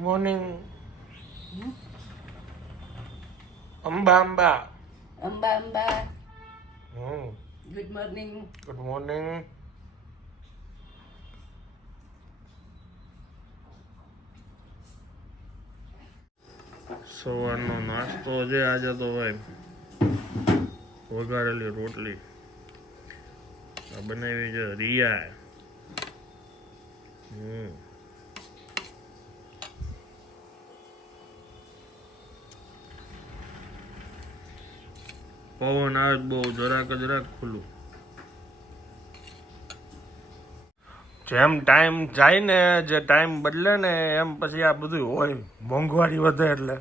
Morning Amba Amba Amba અંબા hmm good morning good morning સવારનો નાસ્તો છે આજે તો ભાઈ વઘારેલી રોટલી. આ બનાવી છે રિયા. હમ. પવન આવે બહુ જરાક જરાક ખુલ્લું. જેમ ટાઈમ જાય ને જે ટાઈમ બદલે ને એમ પછી આ બધું હોય. મોંઘવારી વધે એટલે.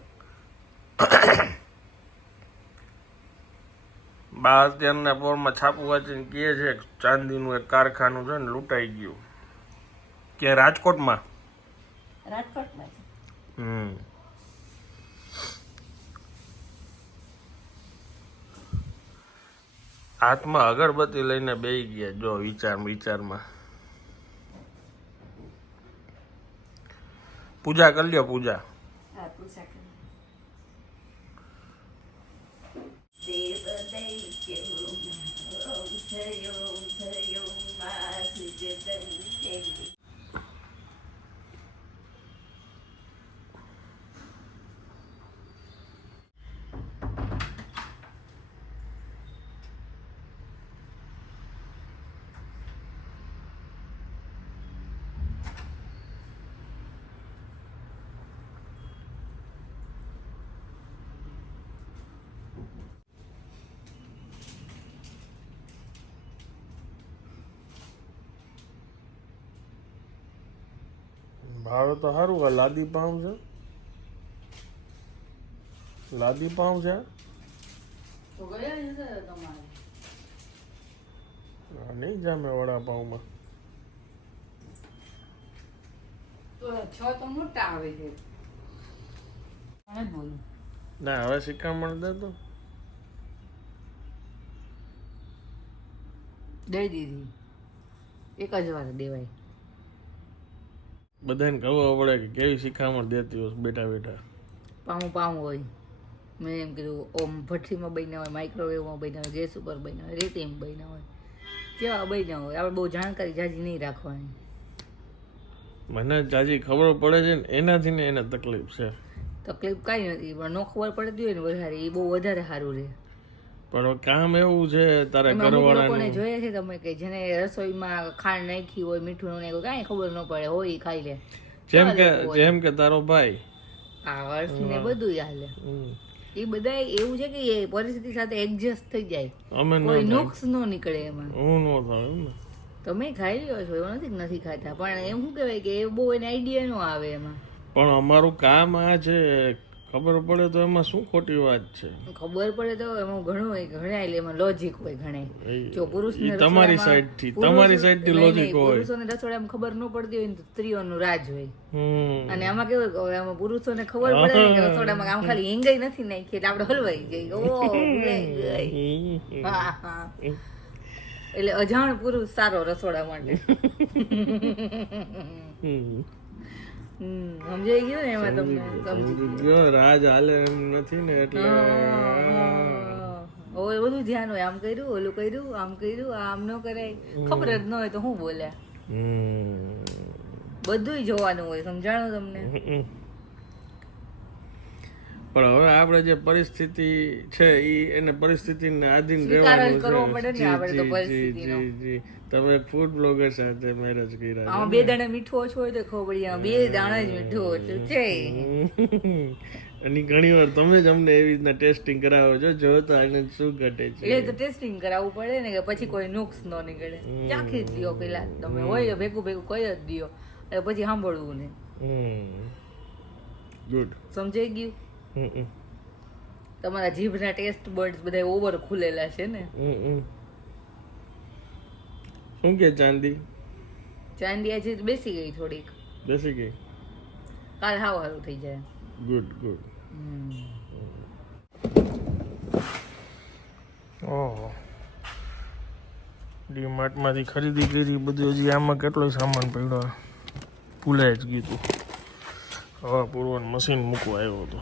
બા અત્યારના પોરમાં છાપું વાંચીને કહે છે ચાંદીનું એક કારખાનું છે ને લૂંટાઈ ગયું. કે રાજકોટમાં? રાજકોટમાં હમ. હાથમાં અગરબત્તી લઈને બેસી ગયા જો વિચાર વિચારમાં. પૂજા કરી લ્યો પૂજા. હા પૂછા કરે દેવ દૈત્યો ઓમ થયો થયો માસ જદૈત્ય ભાવે તો સારું આ લાદી પાઉં છે. લાદી પાઉં છે? નહીં જામે વડાપાઉમાં. છ તો મોટા આવે છે. કોને જ બોલું ના હવે શિખામણ દે તો. દઈ દીધી. એક જ વાર દેવાય. બધાને ખબર પડે કે કેવી શિખામણ દેતી હોય બેઠા બેઠા. પાઉં પાઉં હોય. મેં એમ કીધું ઓમ ભઠ્ઠીમાં બન્યા હોય માઇક્રોવેવમાં બન્યા હોય ગેસ ઉપર બન્યા હોય રેતીમાં બન્યા હોય. કેવા બન્યા હોય? આપણે બહુ જાણકારી જાજી નહીં રાખવાની. મને જાજી ખબર પડે છે ને એનાથી ને એને તકલીફ છે. તકલીફ કાંઈ નથી પણ ન ખબર પડતી હોય ને વધારે એ બહુ વધારે સારું રહે. પણ કામ એવું છે તારે ઘરવાળાને. જોઈએ છે તમે કે જેને રસોઈમાં ખાંડ નાખી હોય મીઠું નાખ્યું કાંઈ ખબર ન પડે હોય ખાઈ લે. જેમ કે? જેમ કે તારો ભાઈ. આ વર્ષ ને બધું હાલે. એ બધા એવું છે કે એ પરિસ્થિતિ સાથે એડજસ્ટ થઈ જાય. અમે કોઈ. નુક્સ ન નીકળે એમાં. હું નો થાય એમ તમે ખાઈ લ્યો છો એવું નથી નથી ખાતા પણ એમ શું કહેવાય કે એ બહુ એને આઈડિયા ન આવે એમાં. પણ અમારું કામ આ છે ખબર પડે તો એમાં શું ખોટી વાત છે? ખબર પડે તો એમાં ઘણું હોય ઘણા એટલે એમાં લોજિક હોય ઘણે જો પુરુષને ને તમારી સાઈડથી તમારી સાઈડથી લોજિક હોય. પુરુષોને રસોડામાં ખબર ન પડતી હોય ને તો સ્ત્રીઓનું રાજ હોય. અને આમાં કેવું હવે આમાં પુરુષોને ખબર પડે કે રસોડામાં આમ ખાલી હિંગાઈ નથી નાખી એટલે આપણે હલવાઈ જઈએ. ઓ ગઈ. હા, હા. એટલે અજાણ પુરુષ સારો રસોડા માટે. સમજાઈ ગયું ને એમાં તમને? રાજ હાલે એમ નથી ને એટલે હવે બધું ધ્યાન હોય આમ કર્યું ઓલું કર્યું આમ કર્યું આમ ન કરાય. ખબર જ ન હોય તો હું બોલ્યા હમ. બધુંય જોવાનું હોય સમજાણું તમને. પણ હવે આપણે જે પરિસ્થિતિ છે એ એને પરિસ્થિતિને આધીન રહેવાનું છે. પડે જી, જી, જી, જી. તમે ફૂડ બ્લોગર સાથે મેરેજ કર્યા હા બે દાણા મીઠું ઓછું હોય તો ખબર બે દાણા જ મીઠું ઓછું છે. અને ઘણી વાર તમે જ અમને એવી રીતના ટેસ્ટિંગ કરાવો છો જો તો આને શું ઘટે છે? એ તો ટેસ્ટિંગ કરાવવું પડે ને કે પછી કોઈ નુક્સ ન નીકળે. ચાખી જ લ્યો પેલા તમે? હોય ભેગું ભેગું કઈ જ દ્યો. એટલે પછી સાંભળવું ને ગુડ સમજાઈ ગયું? તમારા જીભના ટેસ્ટ બર્ડ્સ બધા ઓવર ખુલેલા છે ને? શું કે ચાંદી? ચાંદી આજે બેસી ગઈ થોડીક. બેસી ગઈ? કાલ હાવ હારું થઈ જાય. Good good. ઓહો. ડીમાર્ટમાંથી ખરીદી કરી બધું હજી આમાં કેટલો સામાન પડ્યો? ભૂલાઈ જ ગયું હતું હવા પૂર્વન મશીન મૂકવા આવ્યો હતો.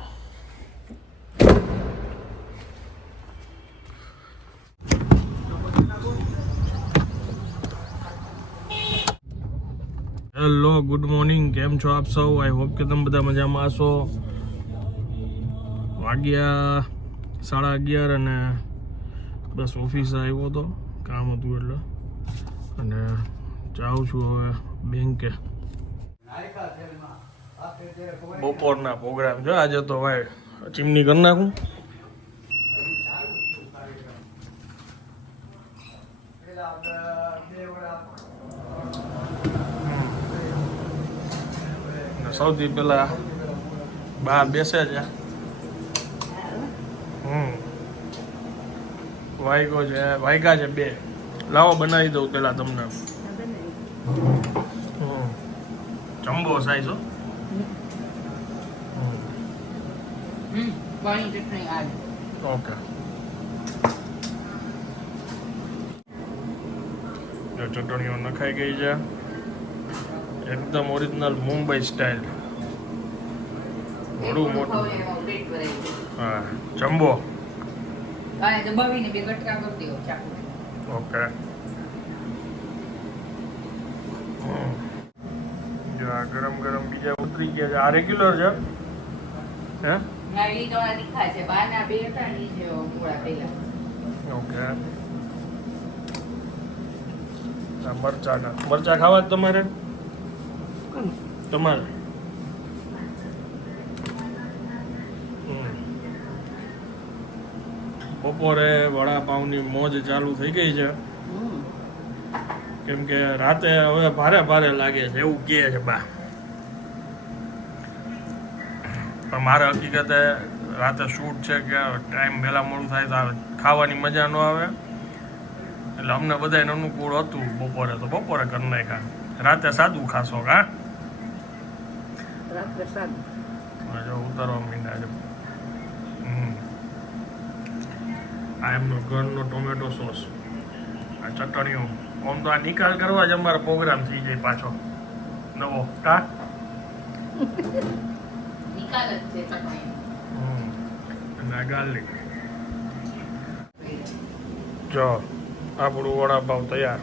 Hello, good morning. કેમ છો આપ સૌ? આઈ હોપ કે તમે બધા મજામાં હશો. વાગ્યા સાડા અગિયાર અને બસ ઓફિસે આવ્યો હતો. કામ હતું એટલે. અને જાઉં છું હવે બેંકે. બપોરના પ્રોગ્રામ જો આજે તો ભાઈ ચીમની કરી નાખું અને સૌથી પેલા બા બેસે છે. હમ. વાયગો છે વાયગા છે બે. લાવો બનાવી દઉં પેલા તમને. Jumbo size okay. ચટણીઓ નખાઈ ગઈ છે. એકદમ ઓરિજિનલ મુંબઈ સ્ટાઇલ મોડું મોટું. હા જમ્બો. અને દબાવીને બે કટકા કરી દેવો ચાકુ. ઓકે. જો આ ગરમ ગરમ બીજા ઉતરી ગયા છે. આ રેગ્યુલર છે? હે? ઓકે. આ મરચા મરચા ખાવા જ તમારે? તમારે. બપોરે વડાપાઉંની મોજ ચાલુ થઈ ગઈ છે. કેમ કે રાતે હવે ભારે ભારે લાગે છે એવું કહે છે બા. પણ મારે હકીકતે રાતે શૂટ છે કે ટાઈમ વહેલા મોડું થાય તો ખાવાની મજા ન આવે. એટલે અમને બધાને અનુકૂળ હતું બપોરે તો બપોરે કરી નાખ્યા. રાતે સાદું ખાશો કા? રાત્રે સાત હવે જો ઉતારવા માંડ્યા છે. આ એમનો ઘરનો ટોમેટો સોસ આ ચટણીઓ આમ તો આ નિકાલ કરવા જ અમારો પ્રોગ્રામ થઈ જાય પાછો નવો કા નિકાલ જ છે ચટણી હમ. અને આ ગાર્લિક જો આપણું વડાપાવ તૈયાર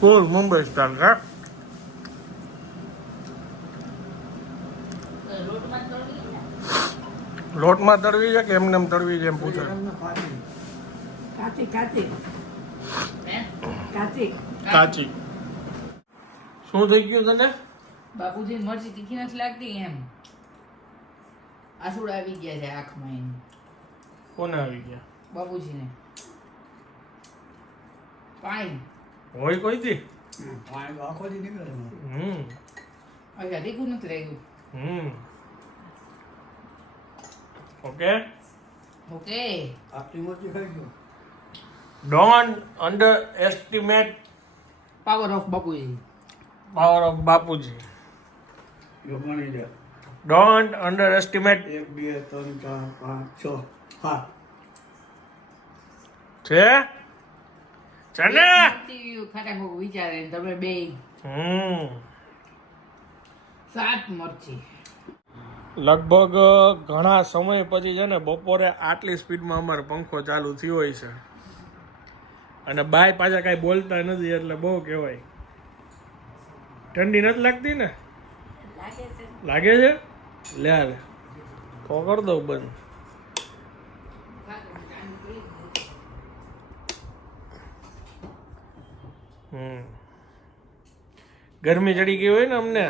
ફૂલ મુંબઈ સ્ટાઇલ કા લોટમાં તળવી ને લોટમાં તળવી છે કે એમને એમ તળવી છે એમ પૂછે? કાચી. કાચી કાચી કાચી શું થઈ ગયું તને? બાપુજી મરચી તીખી નથી લાગતી એમ. આસુડ આવી ગયા છે આંખમાં એની કોને આવી ગયા? બાપુજીને. પાણી. હોય કોઈ થી પાણી આખો દી? નીકળે હમ અચ્છા તીખું નથી રહ્યું. હમ. ઓકે? ઓકે. આટલી મોટી ખાઈ ગયો don't underestimate power of બાપુજી. પાવર ઓફ બાપુજી. જો ગણી ડોન્ટ અંડર એસ્ટિમેટ એક બે ત્રણ ચાર પાંચ છ સાત. છે? છે ને વિચારે તમે બે. હમ. સાત મરચી. લગભગ ઘણા સમય પછી છે ને બપોરે આટલી સ્પીડમાં અમારો પંખો ચાલુ થયો હોય છે. અને બાય પાછા કાંઈ બોલતા નથી એટલે બહુ કહેવાય. ઠંડી નથી લાગતી ને? લાગે છે. લે. તો કર દઉં બંધ. હમ ગરમી ચડી ગઈ હોય ને અમને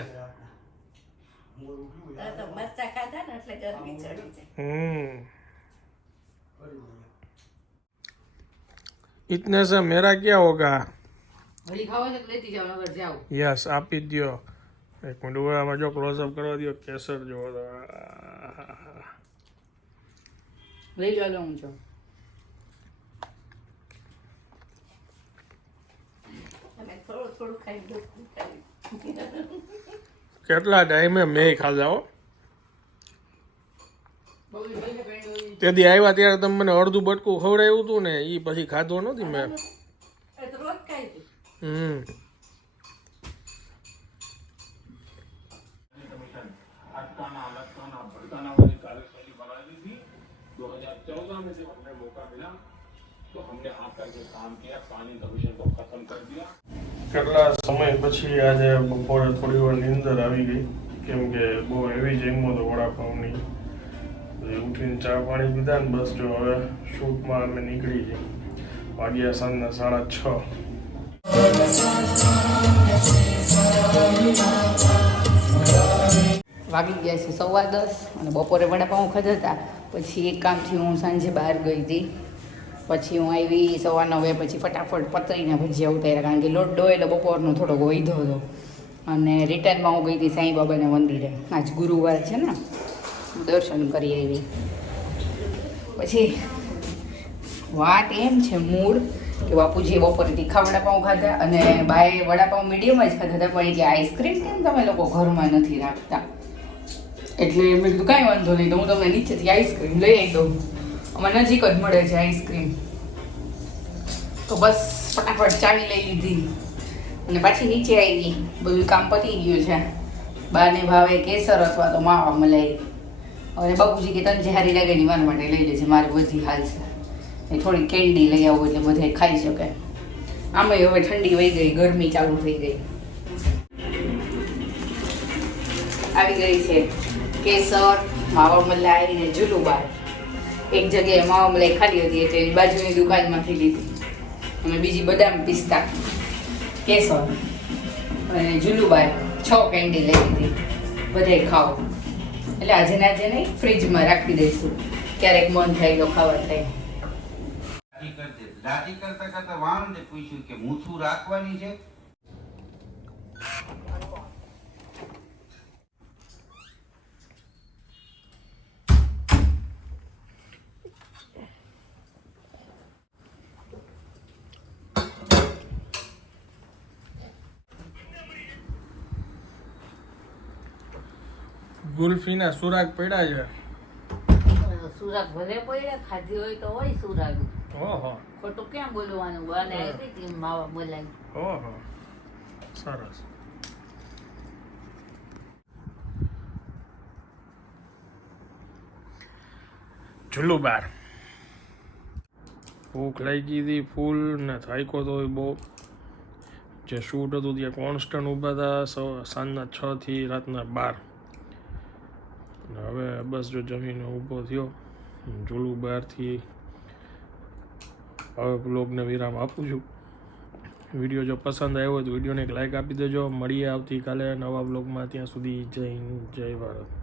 મરચા ખાધા ને એટલે ગરમી ચડી જાય हम्म इतने से मेरा क्या होगा હરી ખાવો છે તો લેતી જાઓ નગર જાઓ યસ આપી જ દ્યો એક મિનિટ ઉભા આમાં જો ક્લોઝઅપ કરવા દ્યો કેસર જો લઈ લો લો હું છું થોડું ખાઈ ડોકું ખાઈ કેટલા ટાઈમે મેં ખાધા હો? તેથી આવ્યા ત્યારે તમે મને અડધું બટકું ખવડાવ્યું હતું ને એ પછી ખાધો નથી મેં. એ તો રોજ ખાઈ તું હમ કેટલા સમય પછી આજે બપોરે થોડી વાર નીંદર આવી ગઈ? કેમ કે બહુ એવી જમ્યો તો વડાપાઉની. ઉઠીને ચા પાણી પીધા ને બસ જો હવે શૂટમાં અમે નીકળી જઈએ વાગ્યા સાંજના સાડા છ. વાગી ગયા છે સવા દસ અને બપોરે વડાપાઉં ખાધા હતા. પછી એક કામથી હું સાંજે બહાર ગઈ હતી. પછી હું આવી સવા નવે પછી ફટાફટ પતરીને ભજીયા ઉતાર્યા કારણ કે લોટ એટલે બપોરનો થોડોક વૈધો હતો. અને રિટર્નમાં હું ગઈ હતી સાંઈ બાબાના મંદિરે. આજ ગુરુવાર છે ને, દર્શન કરી આવી. પછી વાત એમ છે મૂળ કે બાપુજીએ બપોરે તીખા વડાપાઉં ખાધા અને બાએ વડાપાઉં મીડિયમ જ ખાધા હતા, પણ એ કે આઈસ્ક્રીમ કેમ તમે લોકો ઘરમાં નથી રાખતા? એટલે મેં કીધું કાંઈ વાંધો નહીં, તો હું તમને નીચેથી આઈસ્ક્રીમ લઈ આવી દઉં. અમારે નજીક જ મળે છે આઈસ્ક્રીમ. તો બસ ફટાફટ ચાવી લઈ લીધી. અને પાછી નીચે આવી ગઈ બધું કામ પતી ગયું છે. બાને ભાવે કેસર અથવા તો માવા મલાઈ. હવે બાપુજી કે તને હારી લાગે ની વાર માટે લઈ લેજે, મારે બધી હાલ છે. એ થોડી કેન્ડી લઈ આવું એટલે બધા ખાઈ શકે. આમાંય હવે ઠંડી વહી ગઈ, ગરમી ચાલુ થઈ ગઈ. આવી ગઈ છે કેસર, માવા મલાઈ ને જુલુબાર. એક જગ્યાએ માવા મલાઈ ખાલી હતી એટલે એની બાજુની દુકાનમાંથી લીધી. અને બીજી બદામ પિસ્તા, કેસર અને જુલુબાર છ કેન્ડી લઈ લીધી. બધે ખાઓ. એટલે આજે ના આજે નહીં ફ્રીજમાં રાખી દઈશું. ક્યારેક મન થાય તો ખાવા થાય. દાઢી કરતા કરતા વાણને પૂછ્યું કે મૂછું રાખવાની છે? ગુલ્ફીના સુરાગ પડ્યા છે. સુરાગ ભલે પડ્યા ખાધી હોય તો હોય સુરાગ. ઓહો. ખોટું ક્યાં બોલવાનું? બને આવી હતી માવા બોલાવી. ઓહો. સરસ. જુલ્લુ બાર ભૂખ લાગી હતી ફૂલ ને થાયકો તો બહુ. જે શૂટ હતું ત્યાં કોન્સ્ટન્ટ ઊભા હતા સવા સાંજના છ થી રાતના બાર. હવે બસ જો જમીને ઊભો થયો જુલું બહારથી. હવે બ્લોગને વિરામ આપું છું. વીડિયો જો પસંદ આવ્યો હોય તો વિડીયોને એક લાઇક આપી દેજો. મળીએ આવતીકાલે નવા બ્લોગમાં ત્યાં સુધી જય જય ભારત.